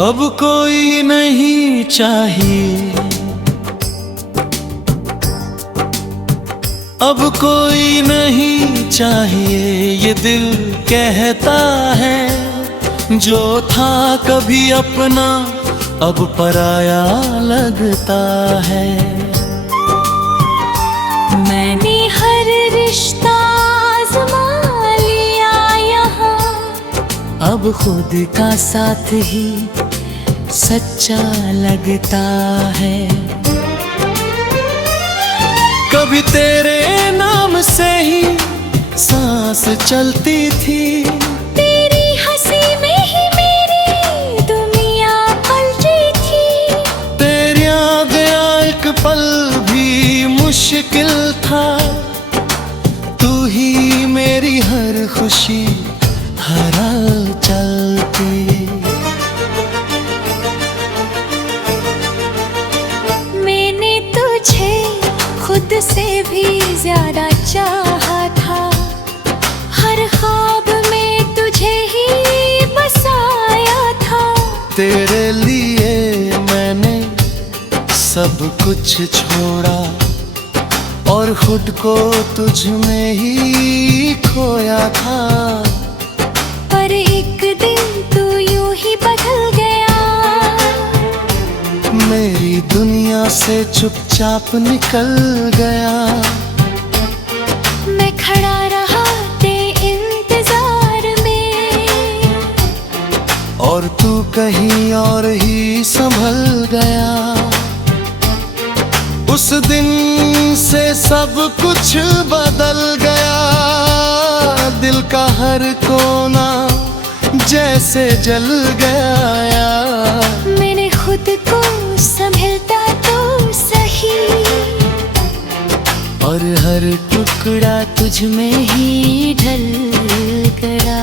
अब कोई नहीं चाहिए, अब कोई नहीं चाहिए, ये दिल कहता है। जो था कभी अपना अब पराया लगता है। मैंने हर रिश्ता आज़मा लिया यहाँ, अब खुद का साथ ही सच्चा लगता है। कभी तेरे नाम से ही सांस चलती थी, तेरी हंसी में ही मेरी दुनिया पलटी थी। तेरे आ गया एक पल भी मुश्किल था। तू ही मेरी हर खुशी हर चलती। मैंने तुझे खुद से भी ज्यादा चाहा था, हर ख्वाब में तुझे ही बसाया था। तेरे लिए मैंने सब कुछ छोड़ा और खुद को तुझ में ही खोया था। पर एक दिन तू यूं ही बदल गया, मेरी दुनिया से चुपचाप निकल गया। मैं खड़ा रहा तेरे इंतजार में, और तू कहीं और ही संभल गया। उस दिन से सब कुछ बदल गया। दिल का हर कोना जैसे जल गया। मैंने खुद को संभलता तो सही, और हर टुकड़ा तुझ में ही ढल गया।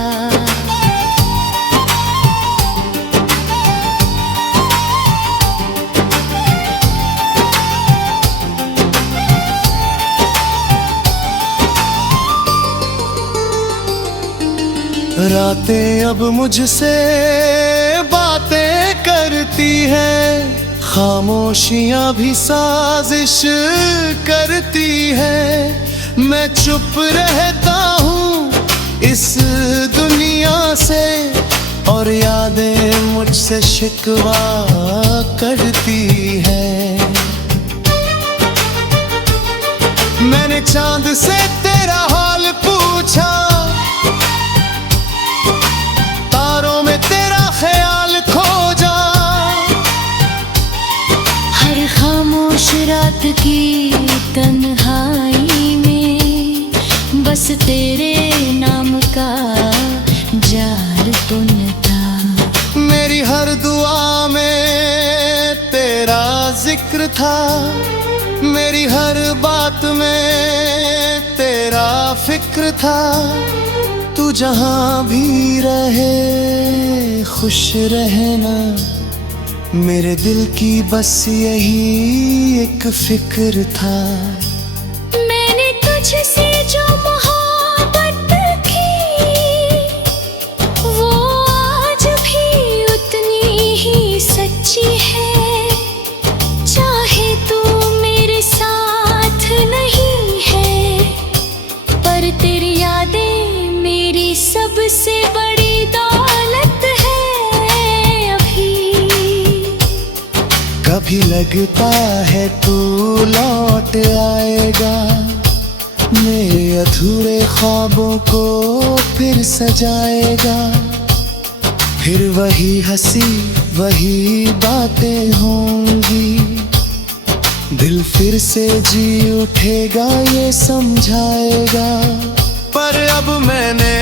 रातें अब मुझसे बातें करती हैं, खामोशियां भी साजिश करती हैं। मैं चुप रहता हूँ इस दुनिया से, और यादें मुझसे शिकवा करती हैं। मैंने चांद से तेरा हाल पूछा, तारों में तेरा ख्याल खोजा। हर खामोश रात की तन्हाई में बस तेरे नाम का जाल बुन था। मेरी हर दुआ में तेरा जिक्र था, मेरी हर बात में तेरा फिक्र था। तू जहाँ भी रहे खुश रहना, मेरे दिल की बस यही एक फिक्र था। मैंने तुझसे जो मोहब्बत की, वो आज भी उतनी ही सच्ची है। चाहे तू मेरे साथ नहीं है, पर तेरी यादें मेरी सबसे बड़ी दौलत है अभी। कभी लगता है तू लौट आएगा, मेरे अधूरे ख्वाबों को फिर सजाएगा। फिर वही हंसी वही बातें होंगी, दिल फिर से जी उठेगा ये समझाएगा। पर अब मैंने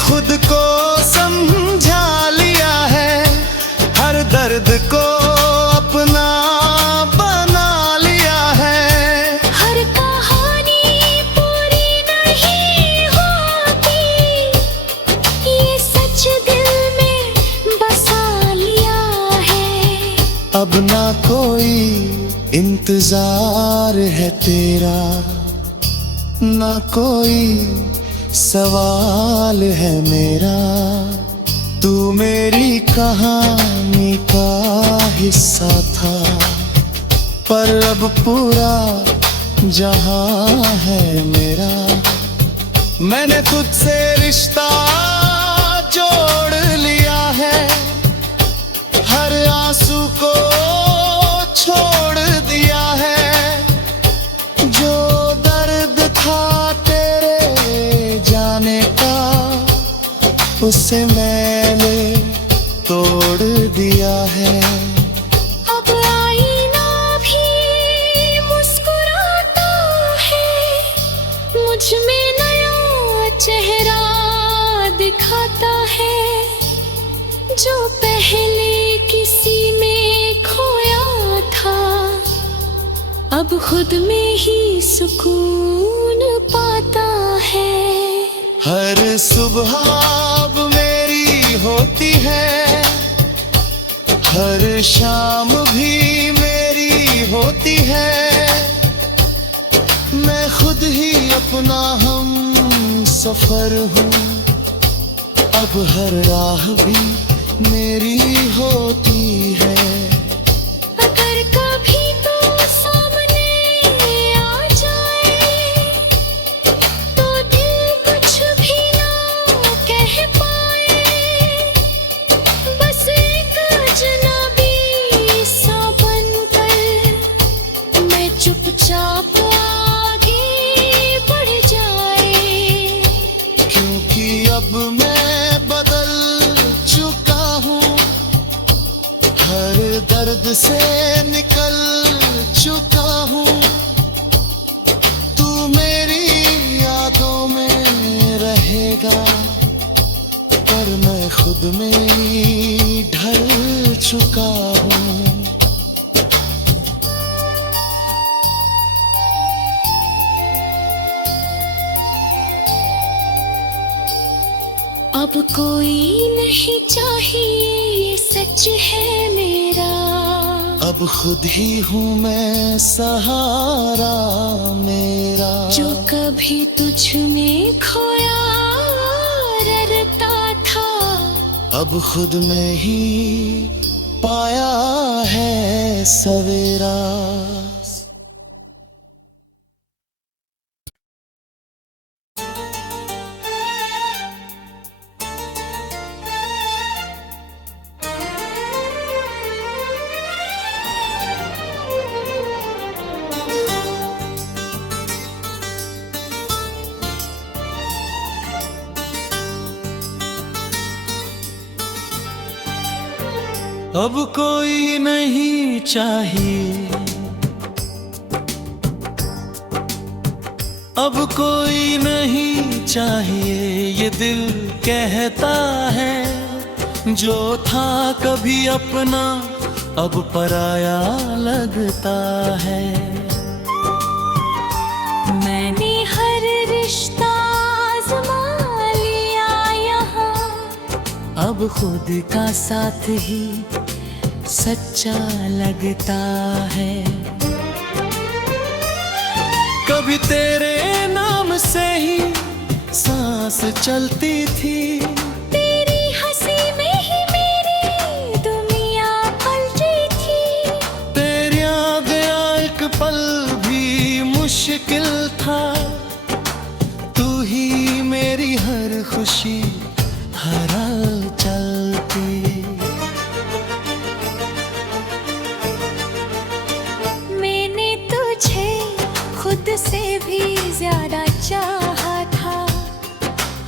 खुद को समझा लिया है, हर दर्द को अपना बना लिया है। हर कहानी पूरी नहीं होती, ये सच दिल में बसा लिया है। अब ना कोई इंतजार है तेरा, ना कोई सवाल है मेरा। तू मेरी कहानी का हिस्सा था, पर अब पूरा जहां है मेरा। मैंने तुझसे रिश्ता जोड़ लिया है, हर आंसू को छोड़ दिया है। जो दर्द था तेरे जाने का, उसे मैंने तोड़ दिया है। अब आईना भी मुस्कुराता है, मुझ में नया चेहरा दिखाता है। जो पहले किसी में खोया था, अब खुद में ही सुकून पाता है। हर सुबह अब मेरी होती है, हर शाम भी मेरी होती है। मैं खुद ही अपना हम सफर हूँ, अब हर राह भी मेरी होती है। अगर कभी तो सामने आ जाए, तो दिल कुछ भी ना कह पाए। बस एक अजनबी सा बनकर मैं चुपचाप आगे बढ़ जाए। क्योंकि अब मैं बदल चुका हूँ, हर दर्द से निकल चुका हूँ। तू मेरी यादों में रहेगा, पर मैं खुद में ही ढल चुका हूँ। अब कोई नहीं चाहिए, ये सच है मेरा। अब खुद ही हूँ मैं सहारा मेरा। जो कभी तुझ में खोया ररता था, अब खुद में ही पाया है सवेरा। अब कोई नहीं चाहिए, अब कोई नहीं चाहिए, ये दिल कहता है। जो था कभी अपना, अब पराया लगता है। मैंने हर रिश्ता आज़मा लिया यहाँ, अब खुद का साथ ही सच्चा लगता है। कभी तेरे नाम से ही सांस चलती थी, तेरी हंसी में ही मेरी दुनिया पलटी थी। तेरे आ गया एक पल भी मुश्किल था। तू ही मेरी हर खुशी, हर चलती। मैंने तुझे खुद से भी ज्यादा चाहा था,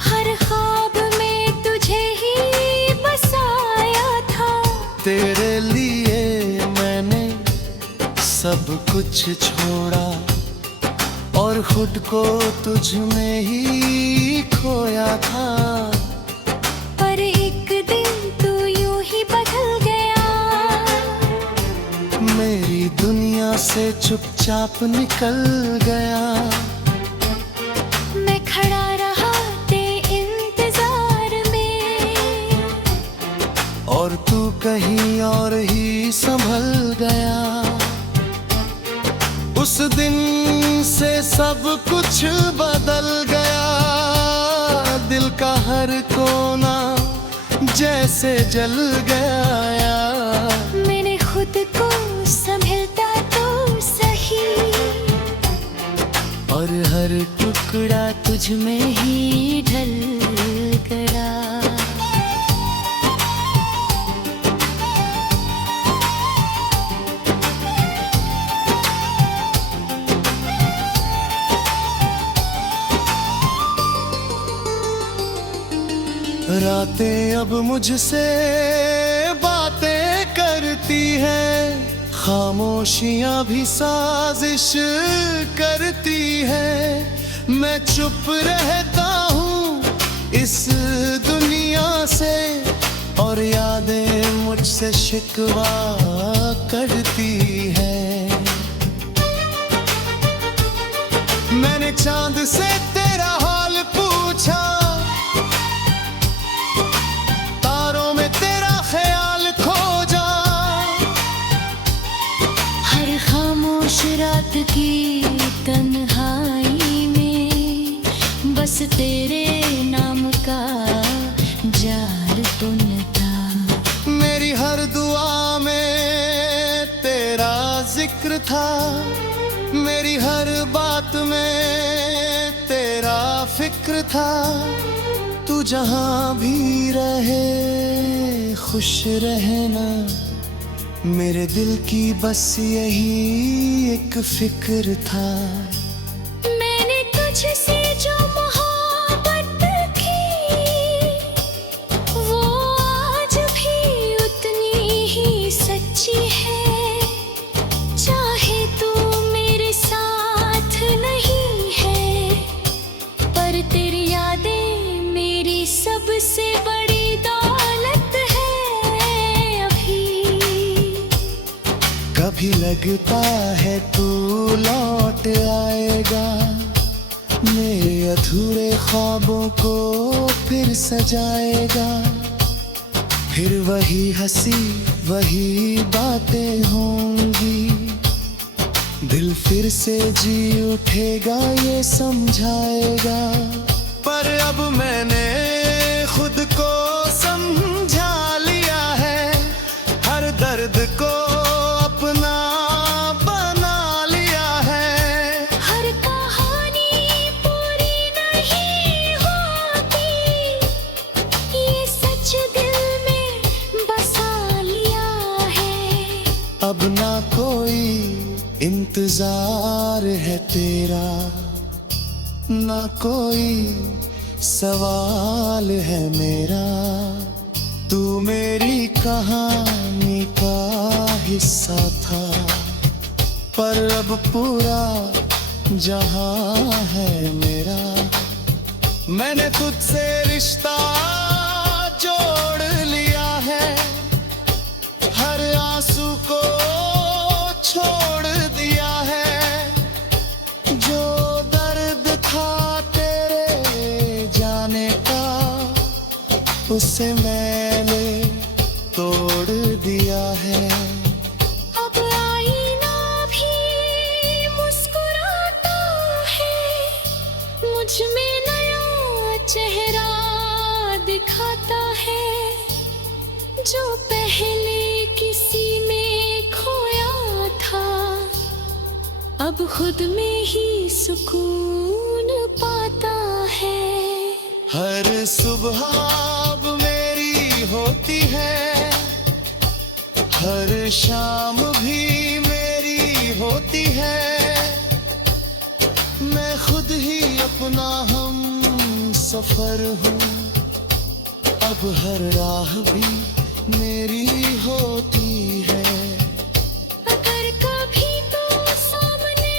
हर ख्वाब में तुझे ही बसाया था। तेरे लिए मैंने सब कुछ छोड़ा, और खुद को तुझ में ही खोया था। पर एक दिन तू यूं ही बदल गया, मेरी दुनिया से चुपचाप निकल गया। मैं खड़ा रहा तेरे इंतजार में, और तू कहीं और ही संभल गया। उस दिन से सब कुछ बदल गया, दिल का हर कोना जैसे जल गया। मैंने खुद को संभलता तो सही, और हर टुकड़ा तुझ में ही ढल गया। रातें अब मुझसे बातें करती हैं, खामोशियां भी साजिश करती हैं। मैं चुप रहता हूँ इस दुनिया से, और यादें मुझसे शिकवा करती हैं। मैंने चांद से तेरा हाल पूछा, तारों में तेरा ख्याल खोजा। हर खामोश रात की तन्हाई में बस तेरे नाम का जाल बुन था। मेरी हर दुआ में तेरा जिक्र था, मेरी हर बात में तेरा फिक्र था। तू जहां भी रहे खुश रहना, मेरे दिल की बस यही एक फिक्र था। मैंने तुझसे जो मोहब्बत की, वो आज भी उतनी ही सच्ची है। चाहे तू मेरे साथ नहीं है, पर तेरी यादें मेरी सबसे बड़ी दौलत है अभी। कभी लगता है तू लौट आएगा, मेरे अधूरे ख्वाबों को फिर सजाएगा। फिर वही हंसी वही बातें होंगी, दिल फिर से जी उठेगा ये समझाएगा। पर अब मैंने खुद को समझा लिया है, हर दर्द को अपना बना लिया है। हर कहानी पूरी नहीं होती, ये सच दिल में बसा लिया है। अब ना कोई इंतजार है तेरा, ना कोई सवाल है मेरा। तू मेरी कहानी का हिस्सा था, पर अब पूरा जहां है मेरा। मैंने तुझसे रिश्ता जोड़ लिया है, हर आंसू को छोड़ दिया है। जो दर्द था तेरे जाने का, उसे मैंने तोड़ दिया है। अब आईना भी मुस्कुराता है, मुझ में नया चेहरा दिखाता है। जो पहले किसी में खोया था, अब खुद में ही सुकून पाता है। हर सुबह अब मेरी होती है, हर शाम भी मेरी होती है। मैं खुद ही अपना हम सफर हूँ, अब हर राह भी मेरी होती है। अगर कभी तो सामने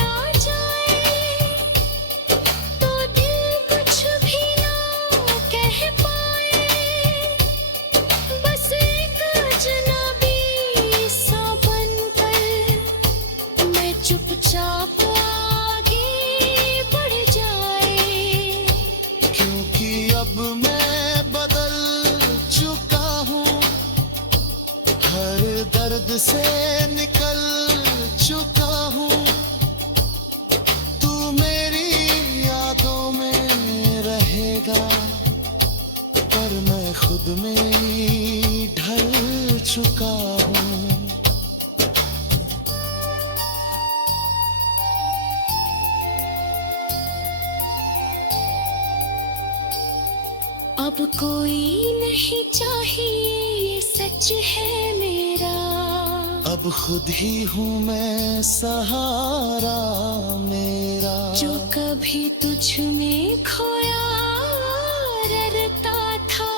आ जाए, तो दिल कुछ भी ना कह पाए। बस एक अजनबी सा बनकर मैं चुपचाप आगे बढ़ जाए। क्योंकि अब मैं बदल चुका हूँ, हर दर्द से निकल चुका हूँ। तू मेरी यादों में रहेगा, पर मैं खुद में ही ढल चुका हूँ। अब कोई नहीं चाहिए, ये सच है मेरा। अब खुद ही हूँ मैं सहारा मेरा। जो कभी तुझ में खोया ररता था,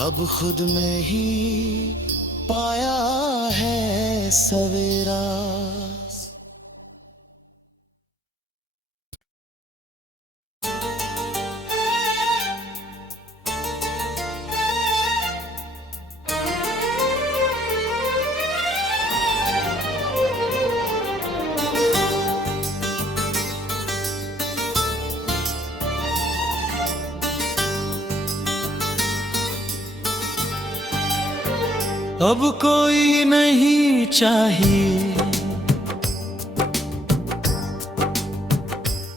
अब खुद में ही पाया है सवेरा। अब कोई नहीं चाहिए,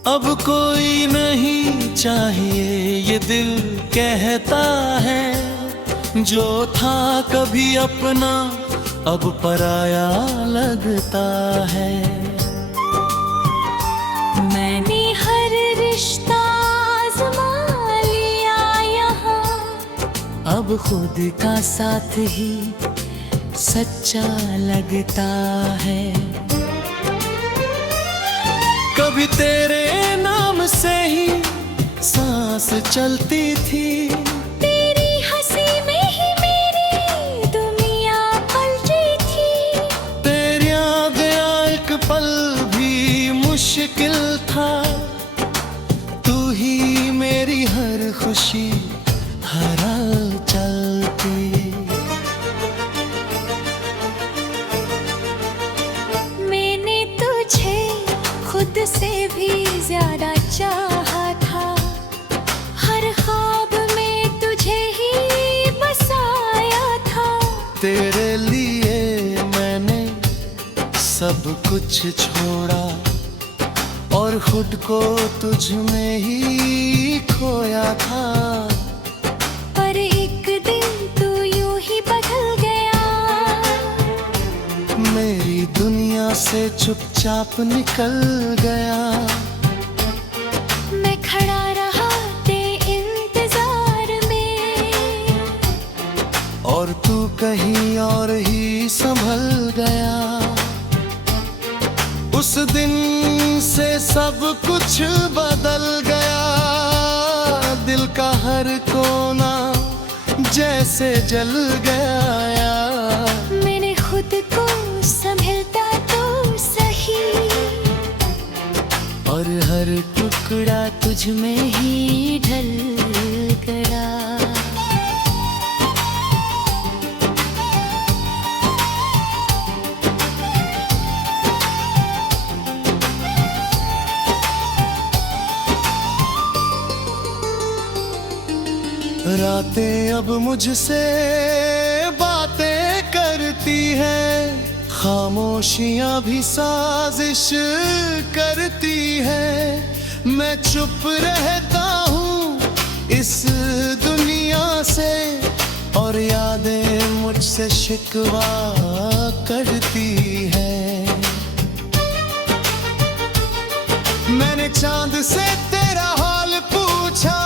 अब कोई नहीं चाहिए, ये दिल कहता है। जो था कभी अपना अब पराया लगता है। मैंने हर रिश्ता आज़मा लिया यहाँ, अब खुद का साथ ही सच्चा लगता है। कभी तेरे नाम से ही सांस चलती थी, तेरी हंसी में ही मेरी दुनिया पलटी थी। तेरे आगे एक पल भी मुश्किल था। तू ही मेरी हर खुशी हर चलती। मैंने तुझे खुद से भी ज्यादा चाहा था। हर ख्वाब में तुझे ही बसाया था। तेरे लिए मैंने सब कुछ छोड़ा और खुद को तुझ में ही खोया था। पर एक दिन तू यूं ही बदल गया। मेरी दुनिया से चुपचाप निकल गया। मैं खड़ा रहा तेरे इंतजार में, और तू कहीं और ही संभल गया। उस दिन से सब कुछ बदल गया। दिल का हर कोना जैसे जल गया। मैंने खुद को संभलता तो सही, और हर टुकड़ा तुझ में ही ढल गया। रातें अब मुझसे बातें करती हैं, खामोशियां भी साजिश करती हैं। मैं चुप रहता हूँ इस दुनिया से, और यादें मुझसे शिकवा करती हैं। मैंने चांद से तेरा हाल पूछा,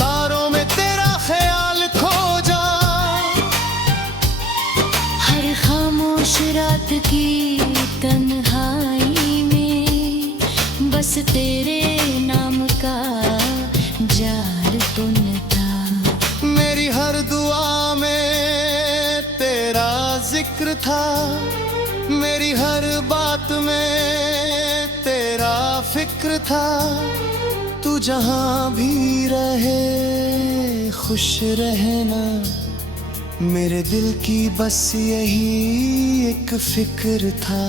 तारों में तेरा ख्याल खोजा। हर खामोश रात की तन्हाई में बस तेरे नाम का जाल बुन था। मेरी हर दुआ में तेरा जिक्र था। मेरी हर बात में तेरा फिक्र था। तू जहाँ भी रहे खुश रहना, मेरे दिल की बस यही एक फिक्र था।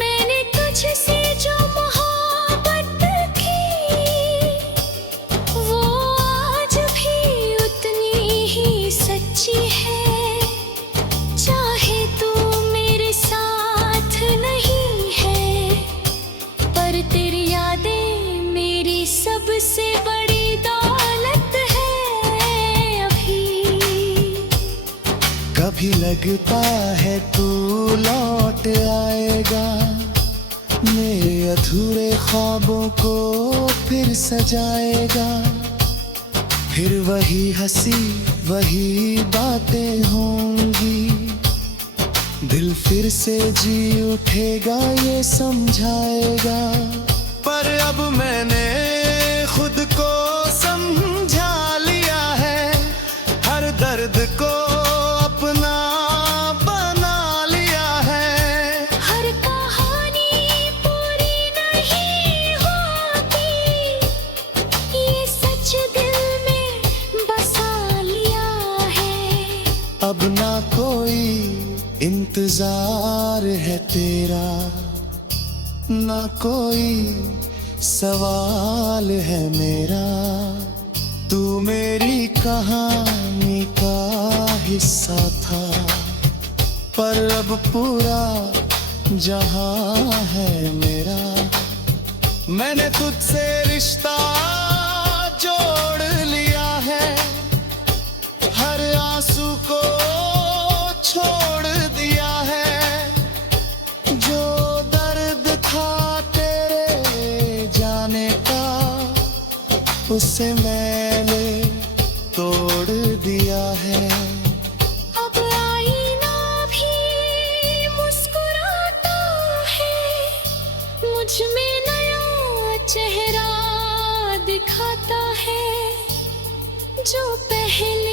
मैंने तुझसे जो मोहब्बत की, वो आज भी उतनी ही सच्ची है। चाहे तू मेरे साथ नहीं है, पर तेरी यादें मेरी सबसे बड़ी दौलत लगता है तू लौट आएगा, मेरे अधूरे ख्वाबों को फिर सजाएगा। फिर वही हंसी वही बातें होंगी, दिल फिर से जी उठेगा ये समझाएगा। पर अब मैंने खुद को समझा लिया है, हर दर्द को अपना बना लिया है। हर कहानी पूरी नहीं होती, ये सच दिल में बसा लिया है। अब ना कोई इंतजार है तेरा, ना कोई सवाल है मेरा। तू मेरी कहानी का हिस्सा था, पर अब पूरा जहां है मेरा। मैंने तुझसे रिश्ता जोड़ लिया है, हर आंसू को छोड़ दिया है। जो दर्द था तेरे जाने का, उसे मैंने तोड़ दिया है। अब आईना भी मुस्कुराता है, मुझ में नया चेहरा दिखाता है। जो पहले